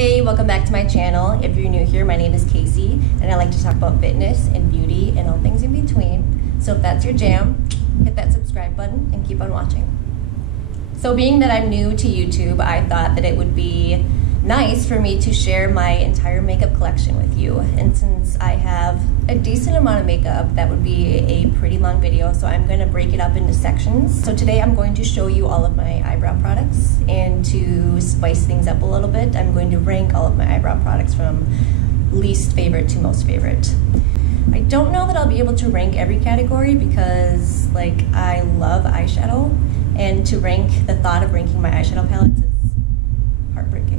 Hey, welcome back to my channel. If you're new here, my name is Casey, and I like to talk about fitness and beauty and all things in between. So if that's your jam, hit that subscribe button and keep on watching. So being that I'm new to YouTube, I thought that it would be nice for me to share my entire makeup collection with you. And since I have a decent amount of makeup, that would be a pretty long video, so I'm going to break it up into sections. So today I'm going to show you all of my eyebrow products, and to spice things up a little bit, I'm going to rank all of my eyebrow products from least favorite to most favorite. I don't know that I'll be able to rank every category because I love eyeshadow, and to rank, the thought of ranking my eyeshadow palettes is heartbreaking.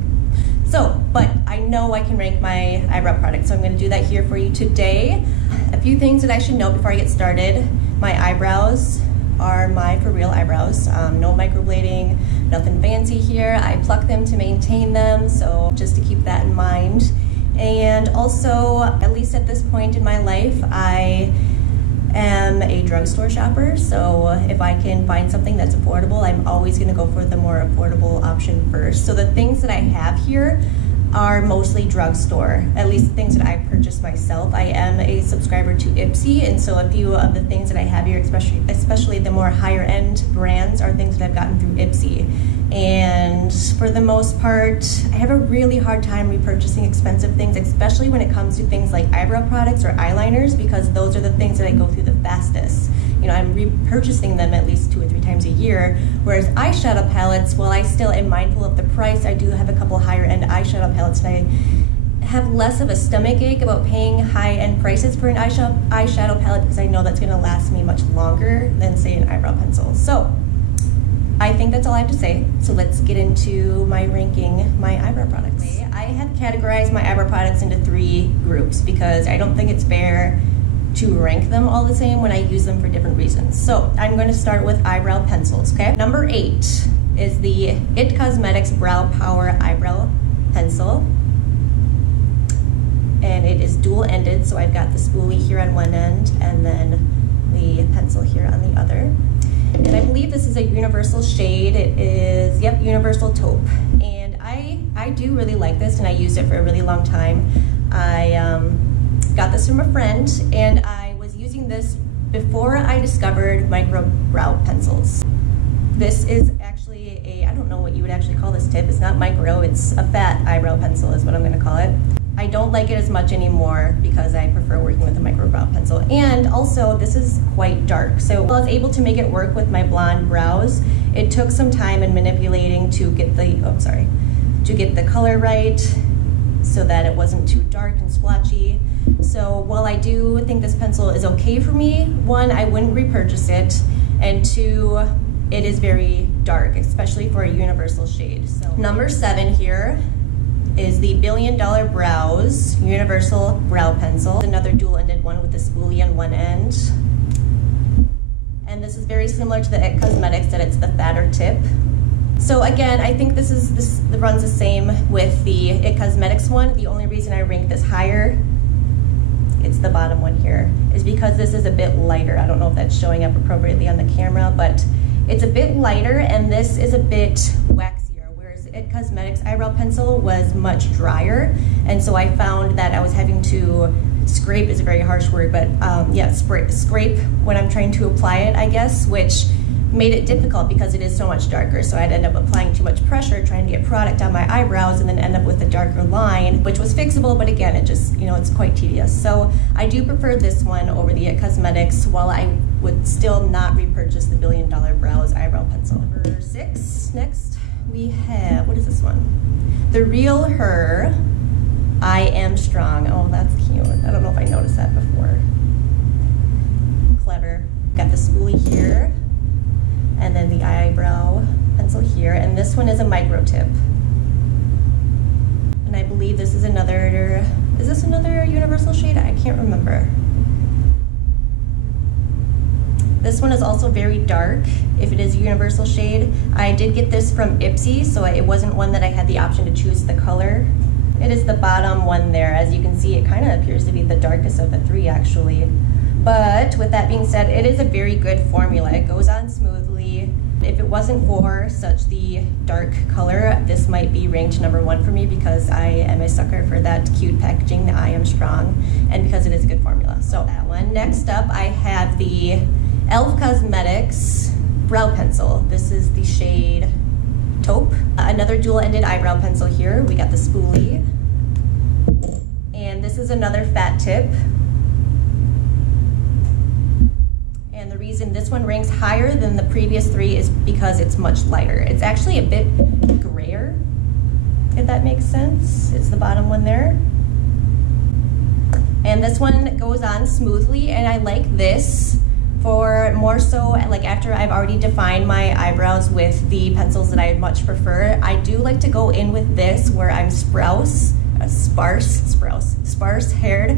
So, but I know I can rank my eyebrow products, so I'm going to do that here for you today. A few things that I should know before I get started. My eyebrows are my for real eyebrows. No microblading, nothing fancy here. I pluck them to maintain them, so just to keep that in mind. And also, at least at this point in my life, I am a drugstore shopper, so if I can find something that's affordable, I'm always going to go for the more affordable option first. So the things that I have here are mostly drugstore, at least the things that I purchased myself. I am a subscriber to Ipsy, and so a few of the things that I have here, especially the more higher end brands, are things that I've gotten through Ipsy. And for the most part, I have a really hard time repurchasing expensive things, especially when it comes to things like eyebrow products or eyeliners, because those are the things that I go through the fastest. You know, I'm repurchasing them at least 2 or 3 times a year, whereas eyeshadow palettes, while I still am mindful of the price, I do have a couple higher end eyeshadow palettes, and I have less of a stomach ache about paying high end prices for an eyeshadow palette because I know that's going to last me much longer than, say, an eyebrow pencil. So I think that's all I have to say. So let's get into my ranking my eyebrow products. I have categorized my eyebrow products into 3 groups because I don't think it's fair to rank them all the same when I use them for different reasons. So I'm going to start with eyebrow pencils, okay? Number 8 is the IT Cosmetics Brow Power Eyebrow Pencil. And it is dual-ended, so I've got the spoolie here on one end and then the pencil here on the other. And I believe this is a universal shade. It is, yep, universal taupe. And I do really like this, and I used it for a really long time. I got this from a friend, and I was using this before I discovered micro brow pencils. This is actually a, I don't know what you would actually call this tip. It's not micro, it's a fat eyebrow pencil is what I'm going to call it. I don't like it as much anymore because I prefer working with a micro brow pencil. And also, this is quite dark. So while I was able to make it work with my blonde brows, it took some time and manipulating to get the, to get the color right so that it wasn't too dark and splotchy. So while I do think this pencil is okay for me, 1, I wouldn't repurchase it, and 2, it is very dark, especially for a universal shade. So number 7 here is the Billion Dollar Brows Universal Brow Pencil. Another dual-ended one with the spoolie on one end. And this is very similar to the IT Cosmetics, that it's the fatter tip. So again, I think this runs the same with the IT Cosmetics one. The only reason I rank this higher, it's the bottom one here, is because this is a bit lighter. I don't know if that's showing up appropriately on the camera, but it's a bit lighter, and this is a bit waxier. IT Cosmetics eyebrow pencil was much drier, and so I found that I was having to scrape, is a very harsh word, but yeah, scrape when I'm trying to apply it, I guess, which made it difficult because it is so much darker. So I'd end up applying too much pressure trying to get product on my eyebrows and then end up with a darker line, which was fixable, but again, it just, you know, it's quite tedious. So I do prefer this one over the IT Cosmetics, while I would still not repurchase the Billion Dollar Brows eyebrow pencil. Number 6, next we have, what is this one? The Real Her I Am Strong. Oh, that's cute. I don't know if I noticed that before. Clever. Got the spoolie here, and then the eyebrow pencil here, and this one is a micro tip. And I believe this is another, is this another universal shade? I can't remember. This one is also very dark, if it is a universal shade. I did get this from Ipsy, so it wasn't one that I had the option to choose the color. It is the bottom one there. As you can see, it kind of appears to be the darkest of the 3, actually. But with that being said, it is a very good formula. It goes on smoothly. If it wasn't for such the dark color, this might be ranked #1 for me because I am a sucker for that cute packaging, the I am strong, and because it is a good formula. So that one. Next up, I have the e.l.f. Cosmetics brow pencil. This is the shade Taupe. Another dual-ended eyebrow pencil here. We got the spoolie. And this is another fat tip. And the reason this one ranks higher than the previous 3 is because it's much lighter. It's actually a bit grayer, if that makes sense. It's the bottom one there. And this one goes on smoothly, and I like this for more so like after I've already defined my eyebrows with the pencils that I much prefer. I do like to go in with this where I'm sparse haired,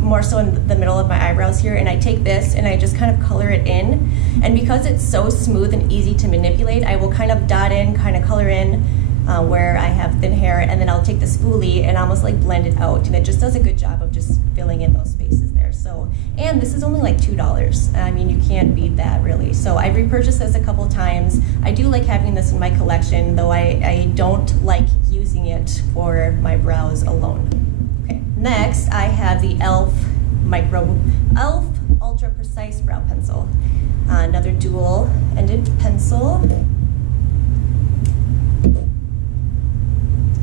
more so in the middle of my eyebrows here, and I take this and I just kind of color it in. And because it's so smooth and easy to manipulate, I will kind of dot in, kind of color in where I have thin hair, and then I'll take the spoolie and almost like blend it out, and it just does a good job of just filling in those spaces there. So, and this is only like $2. I mean, you can't beat that really. So I've repurchased this a couple times. I do like having this in my collection, though I don't like using it for my brows alone. Okay, next I have the e.l.f. Ultra Precise Brow Pencil. Another dual-ended pencil.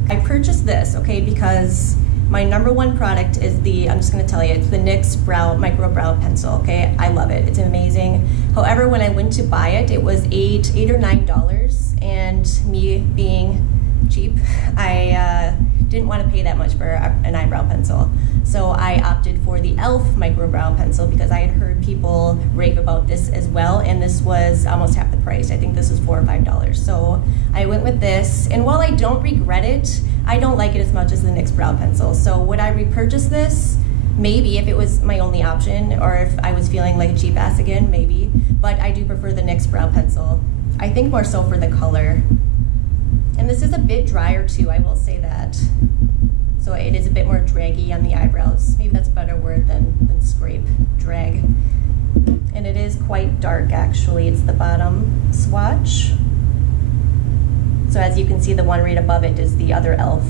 I purchased this, okay, because my #1 product is I'm just gonna tell you, it's the NYX Micro Brow Pencil, okay? I love it, it's amazing. However, when I went to buy it, it was $8 or $9, and me being cheap, I didn't want to pay that much for an eyebrow pencil. So I opted for the e.l.f. Micro Brow Pencil because I had heard people rave about this as well, and this was almost half the price. I think this was $4 or $5. So I went with this, and while I don't regret it, I don't like it as much as the NYX Brow Pencil. So would I repurchase this? Maybe, if it was my only option, or if I was feeling like a cheap ass again, maybe. But I do prefer the NYX Brow Pencil. I think more so for the color. And this is a bit drier too, I will say that. So it is a bit more draggy on the eyebrows. Maybe that's a better word than scrape, drag. And it is quite dark actually. It's the bottom swatch. So as you can see, the one right above it is the other e.l.f.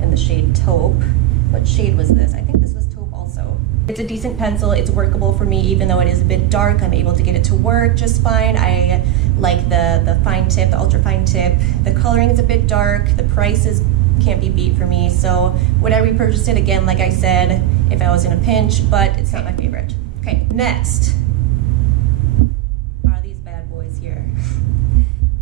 in the shade Taupe. What shade was this? I think this was Taupe also. It's a decent pencil. It's workable for me, even though it is a bit dark. I'm able to get it to work just fine. I like the fine tip, the ultra fine tip. The coloring is a bit dark. The price can't be beat for me. So would I repurchase it again, like I said, if I was in a pinch, but it's not my favorite. Okay, next are these bad boys here.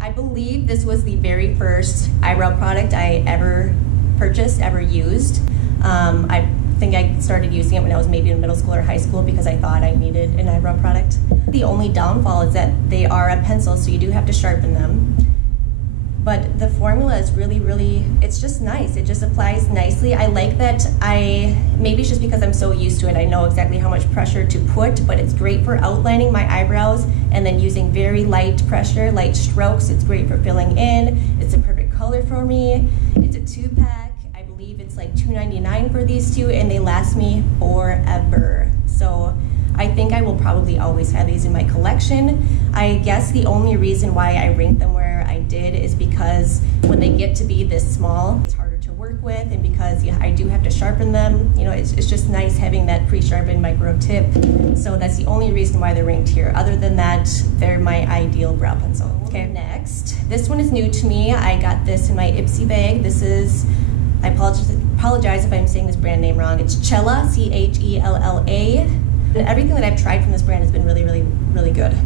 I believe this was the very first eyebrow product I ever purchased, ever used. I think I started using it when I was maybe in middle school or high school because I thought I needed an eyebrow product. The only downfall is that they are a pencil, so you do have to sharpen them. But the formula is really, it's just nice. It just applies nicely. I like that maybe it's just because I'm so used to it, I know exactly how much pressure to put, but it's great for outlining my eyebrows and then using very light pressure, light strokes. It's great for filling in. It's a perfect color for me. It's a 2-pack. I believe it's like $2.99 for these two, and they last me forever. So I think I will probably always have these in my collection. I guess the only reason why I ranked them where I did is because when they get to be this small, it's harder to work with, and because I do have to sharpen them. You know, it's just nice having that pre-sharpened micro tip. So that's the only reason why they're ranked here. Other than that, they're my ideal brow pencil. Okay, next. This one is new to me. I got this in my Ipsy bag. This is, I apologize if I'm saying this brand name wrong. It's Chella, C-H-E-L-L-A. And everything that I've tried from this brand has been really good.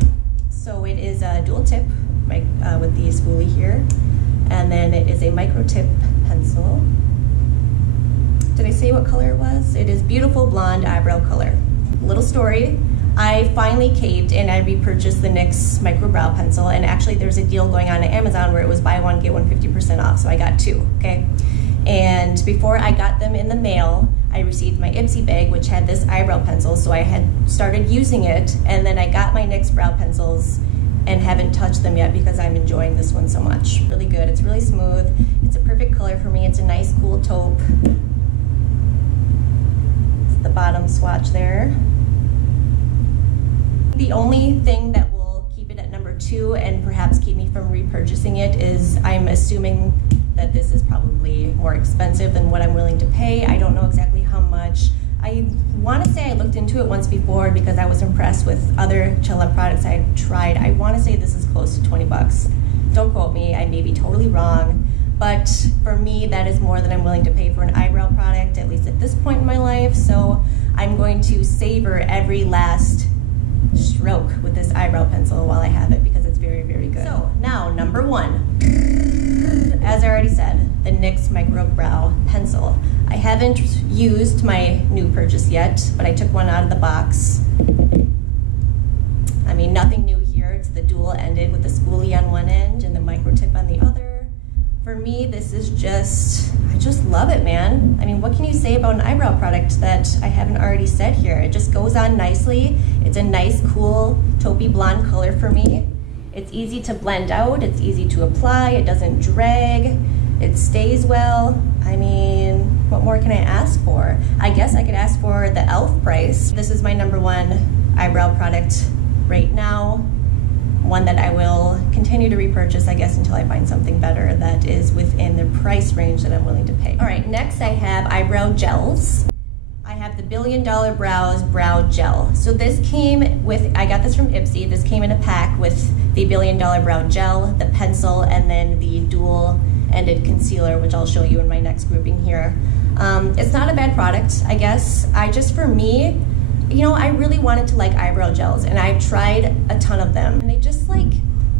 So it is a dual tip with the spoolie here, and then it is a micro tip pencil. Did I say what color it was? It is beautiful blonde eyebrow color. Little story, I finally caved and I repurchased the NYX micro brow pencil, and actually there's a deal going on at Amazon where it was buy one get one 50% off, so I got 2, okay? And before I got them in the mail, I received my Ipsy bag, which had this eyebrow pencil, so I had started using it, and then I got my NYX brow pencils and haven't touched them yet because I'm enjoying this one so much. Really good, it's really smooth, it's a perfect color for me, it's a nice cool taupe. It's the bottom swatch there. The only thing that will keep it at too, and perhaps keep me from repurchasing it, is I'm assuming that this is probably more expensive than what I'm willing to pay. I don't know exactly how much. I want to say I looked into it once before because I was impressed with other Chella products I've tried. I want to say this is close to 20 bucks. Don't quote me, I may be totally wrong, but for me that is more than I'm willing to pay for an eyebrow product, at least at this point in my life. So I'm going to savor every last stroke with this eyebrow pencil while I have it because it's very, very good. So now, number one, as I already said, the NYX Micro Brow Pencil. I haven't used my new purchase yet, but I took one out of the box. I mean, nothing new here. It's the dual-ended with the spoolie on one end and the micro tip on the other. For me, this is just, I just love it, man. I mean, what can you say about an eyebrow product that I haven't already said here? It just goes on nicely. It's a nice, cool, taupey blonde color for me. It's easy to blend out, it's easy to apply, it doesn't drag, it stays well. I mean, what more can I ask for? I guess I could ask for the e.l.f. price. This is my number one eyebrow product right now. One that I will continue to repurchase, I guess, until I find something better that is within the price range that I'm willing to pay. All right, next I have eyebrow gels. I have the Billion Dollar Brows Brow Gel. So this came with, I got this from Ipsy, this came in a pack with the Billion Dollar Brow Gel, the pencil, and then the dual-ended concealer, which I'll show you in my next grouping here. It's not a bad product, I guess. For me, you know, I really wanted to like eyebrow gels, and I've tried a ton of them, and they just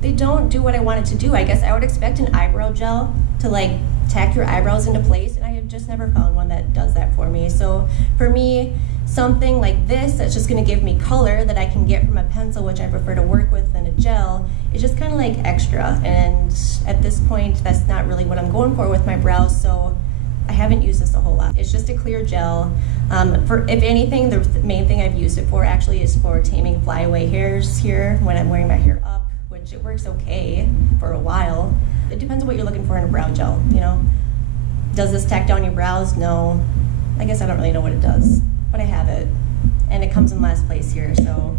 they don't do what I wanted to do. I guess I would expect an eyebrow gel to tack your eyebrows into place, and I have just never found one that does that for me. So for me, something like this that's just going to give me color that I can get from a pencil, which I prefer to work with, than a gel, is just kind of like extra. And at this point, that's not really what I'm going for with my brows, so I haven't used this a whole lot. It's just a clear gel. If anything, the main thing I've used it for actually is for taming flyaway hairs here when I'm wearing my hair up, which it works okay for a while. It depends on what you're looking for in a brow gel, you know? Does this tack down your brows? No. I guess I don't really know what it does, but I have it. And it comes in last place here, so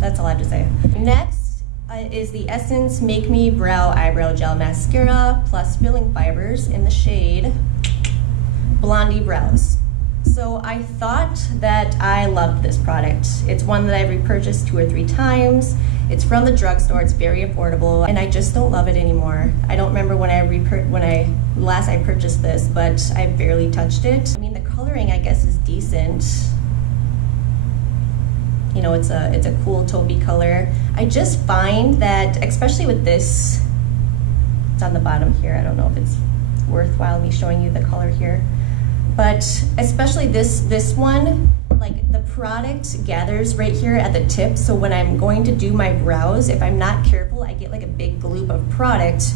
that's all I have to say. Next is the Essence Make Me Brow Eyebrow Gel Mascara plus Filling Fibers in the shade Blondie Brows. So I thought that I loved this product. It's one that I've repurchased 2 or 3 times. It's from the drugstore, it's very affordable, and I just don't love it anymore. I don't remember when I last purchased this, but I barely touched it. I mean, the coloring, I guess, is decent. You know, it's a cool taupey color. I just find that, especially with this, it's on the bottom here. I don't know if it's worthwhile me showing you the color here, but especially this one, the product gathers right here at the tip, so when I'm going to do my brows, if I'm not careful, I get a big gloop of product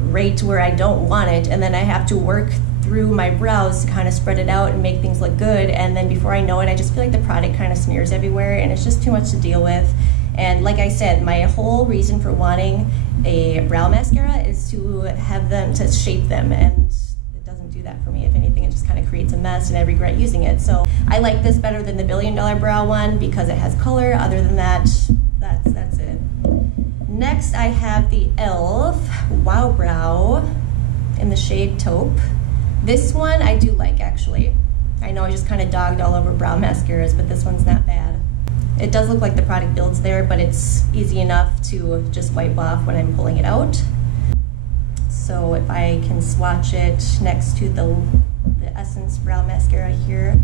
right to where I don't want it, and then I have to work through my brows to kind of spread it out and make things look good, and then before I know it, I just feel like the product kind of smears everywhere, and it's just too much to deal with. And like I said, my whole reason for wanting a brow mascara is to have them, to shape them, and it doesn't do that for me. If anything, it just kind of creates a mess, and I regret using it. So I like this better than the Billion Dollar Brow one because it has color. Other than that, that's it. Next, I have the e.l.f. Wow Brow in the shade Taupe. This one I do like, actually. I know I just kind of dogged all over brow mascaras, but this one's not bad. It does look like the product builds there, but it's easy enough to just wipe off when I'm pulling it out. So if I can swatch it next to the Essence Brow Mascara here.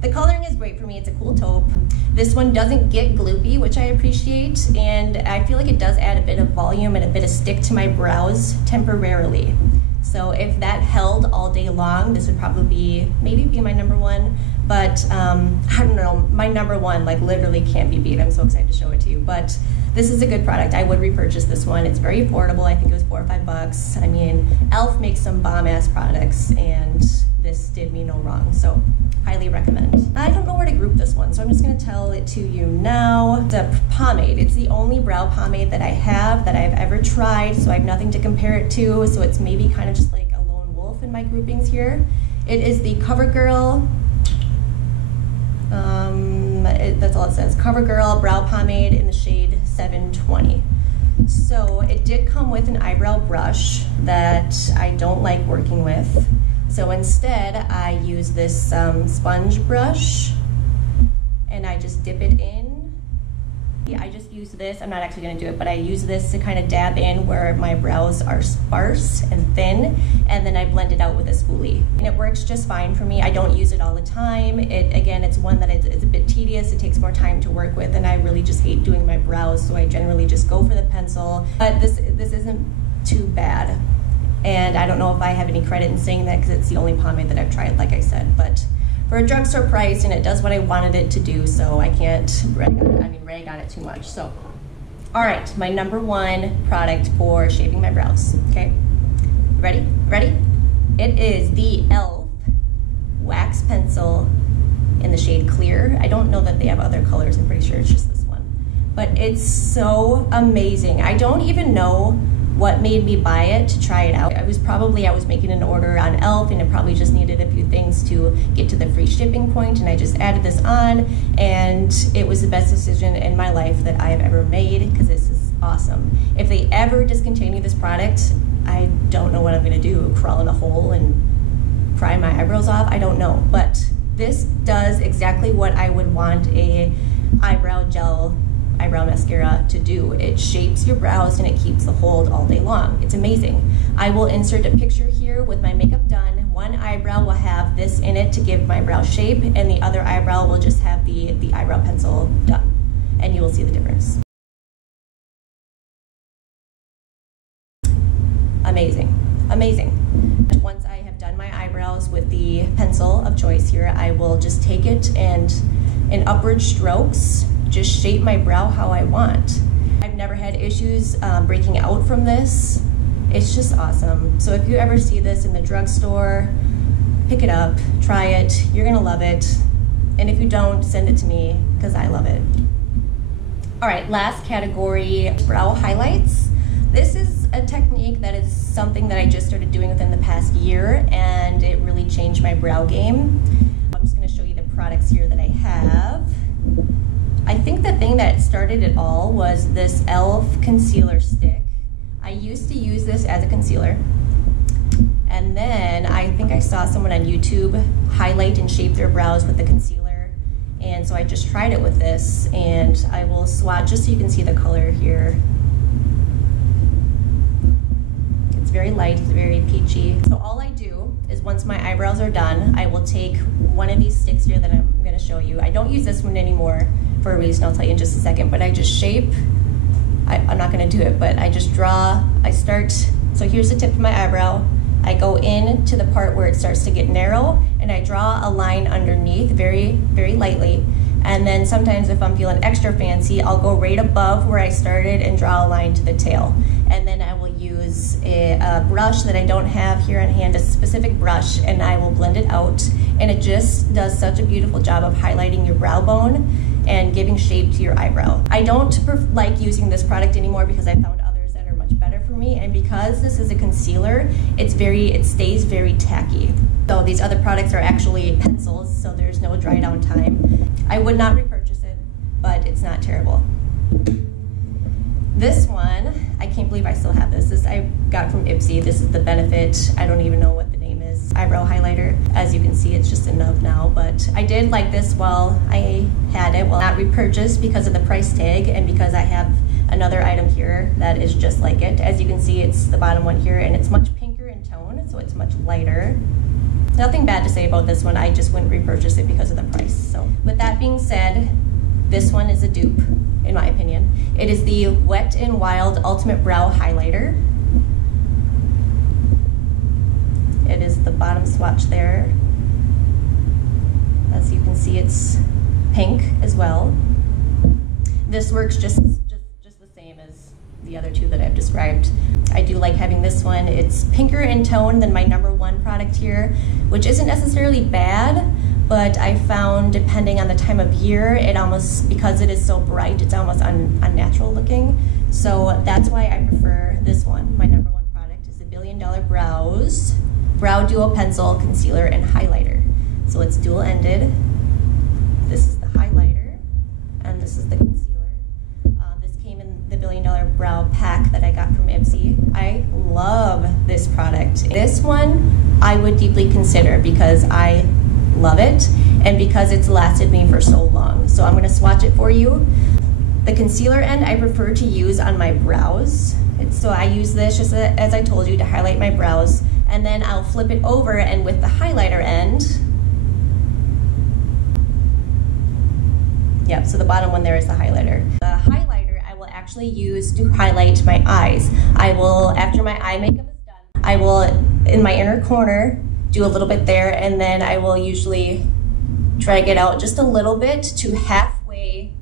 The coloring is great for me. It's a cool taupe. This one doesn't get gloopy, which I appreciate, and I feel like it does add a bit of volume and a bit of stick to my brows temporarily. So if that held all day long, this would probably maybe be my number one, but I don't know, my number one literally can't be beat. I'm so excited to show it to you, but this is a good product. I would repurchase this one. It's very affordable. I think it was $4 or $5. I mean, e.l.f. makes some bomb-ass products, and this did me no wrong, so highly recommend. I don't know where to group this one, so I'm just gonna tell it to you now. The Pomade, it's the only brow pomade that I have that I've ever tried, so I have nothing to compare it to, so it's maybe kind of just like a lone wolf in my groupings here. It is the Covergirl That's all it says. Covergirl Brow Pomade in the shade 720. So it did come with an eyebrow brush that I don't like working with. So instead, I use this sponge brush, and I just dip it in. I just use this, I'm not actually gonna do it, but I use this to kind of dab in where my brows are sparse and thin, and then I blend it out with a spoolie. And it works just fine for me. I don't use it all the time. Again, it's one that it's a bit tedious, it takes more time to work with, and I really just hate doing my brows, so I generally just go for the pencil. But this isn't too bad. And I don't know if I have any credit in saying that because it's the only pomade that I've tried, like I said, but for a drugstore price, and it does what I wanted it to do, so I can't rag on it too much. So, all right, my number one product for shaping my brows, okay? Ready? Ready? It is the e.l.f. Wax Pencil in the shade Clear. I don't know that they have other colors, I'm pretty sure it's just this one. But it's so amazing. I don't even know what made me buy it to try it out. I was making an order on e.l.f. and it probably just needed a few things to get to the free shipping point, and I just added this on, and it was the best decision in my life that I have ever made, because this is awesome. If they ever discontinue this product, I don't know what I'm gonna do, crawl in a hole and pry my eyebrows off, I don't know. But this does exactly what I would want a eyebrow mascara to do. It shapes your brows and it keeps the hold all day long. It's amazing. I will insert a picture here with my makeup done. One eyebrow will have this in it to give my brow shape, and the other eyebrow will just have the eyebrow pencil done. And you will see the difference. Amazing, amazing. Once I have done my eyebrows with the pencil of choice here, I will just take it and in upward strokes, just shape my brow how I want. I've never had issues breaking out from this. It's just awesome. So if you ever see this in the drugstore, pick it up, try it, you're gonna love it. And if you don't, send it to me, because I love it. All right, last category, brow highlights. This is a technique that is something that I just started doing within the past year, and it really changed my brow game. I'm just gonna show you the products here that I have. I think the thing that started it all was this e.l.f. concealer stick. I used to use this as a concealer, and then I think I saw someone on YouTube highlight and shape their brows with the concealer, and so I just tried it with this, and I will swatch just so you can see the color here. It's very light, it's very peachy. So all I do is once my eyebrows are done, I will take one of these sticks here that I'm gonna show you. I don't use this one anymore for a reason I'll tell you in just a second, but I just shape. I'm not gonna do it, but I just draw, so here's the tip of my eyebrow. I go in to the part where it starts to get narrow, and I draw a line underneath very, very lightly. And then sometimes if I'm feeling extra fancy, I'll go right above where I started and draw a line to the tail. And then I will use a brush that I don't have here on hand, a specific brush, and I will blend it out. And it just does such a beautiful job of highlighting your brow bone and giving shape to your eyebrow. I don't like using this product anymore because I found others that are much better for me, and because this is a concealer, it stays very tacky. So these other products are actually pencils, so there's no dry down time. I would not repurchase it, but it's not terrible. This one, I can't believe I still have this. This I got from Ipsy. This is the Benefit, I don't even know what the name is, eyebrow highlighter. As you can see, it's just a nub now, but I did like this while I had it. Well, not repurchased because of the price tag and because I have another item here that is just like it. As you can see, it's the bottom one here, and it's much pinker in tone, so it's much lighter. Nothing bad to say about this one, I just wouldn't repurchase it because of the price. So with that being said, this one is a dupe, in my opinion. It is the Wet n Wild Ultimate Brow Highlighter. It is the bottom swatch there. As you can see, it's pink as well. This works just the same as the other two that I've described. I do like having this one. It's pinker in tone than my #1 product here, which isn't necessarily bad, but I found depending on the time of year, it almost, because it is so bright, it's almost unnatural looking. So that's why I prefer this one. My #1 product is the Billion Dollar Brows Brow Duo Pencil Concealer and Highlighter. So it's dual-ended. This is the highlighter. and this is the concealer. This came in the $1 Billion Brow pack that I got from Ipsy. I love this product. This one I would deeply consider because I love it and because it's lasted me for so long. So I'm going to swatch it for you. The concealer end I prefer to use on my brows. So I use this, just as I told you, to highlight my brows, and then I'll flip it over, and with the highlighter end, yep, so the bottom one there is the highlighter. The highlighter I will actually use to highlight my eyes. I will, after my eye makeup is done, I will, in my inner corner, do a little bit there, and then I will usually drag it out just a little bit to halfway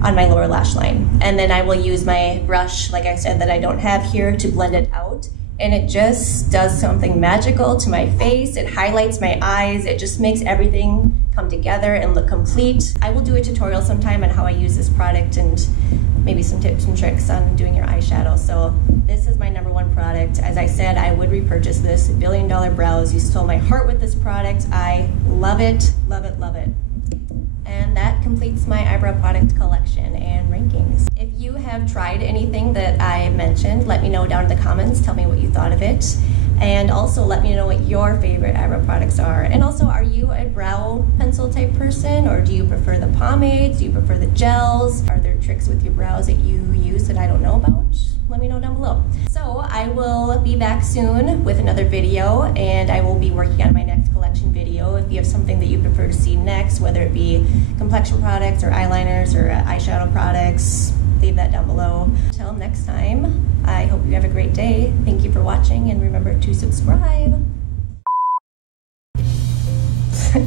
on my lower lash line. And then I will use my brush, like I said, that I don't have here, to blend it out. And it just does something magical to my face. It highlights my eyes. It just makes everything come together and look complete. I will do a tutorial sometime on how I use this product and maybe some tips and tricks on doing your eyeshadow. So this is my #1 product. As I said, I would repurchase this. $1 Billion Brows. You stole my heart with this product. I love it, love it, love it. And that completes my eyebrow product collection and rankings. If you have tried anything that I mentioned, let me know down in the comments. Tell me what you thought of it. And also let me know what your favorite eyebrow products are. And also, are you a brow pencil type person, or do you prefer the pomades? Do you prefer the gels? Are there tricks with your brows that you use that I don't know about? Let me know down below. So I will be back soon with another video, and I will be working on my next collection video. If you have something that you prefer to see next, whether it be complexion products or eyeliners or eyeshadow products, leave that down below. Until next time, I hope you have a great day. Thank you for watching, and remember to subscribe.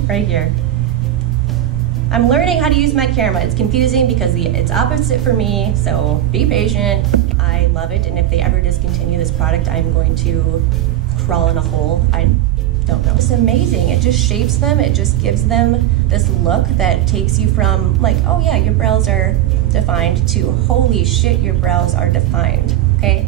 Right here. I'm learning how to use my camera. It's confusing because it's opposite for me, so be patient. I love it, and if they ever discontinue this product, I'm going to crawl in a hole. I don't know. It's amazing. It just shapes them. It just gives them this look that takes you from like, oh yeah, your brows are defined, to holy shit, your brows are defined, okay?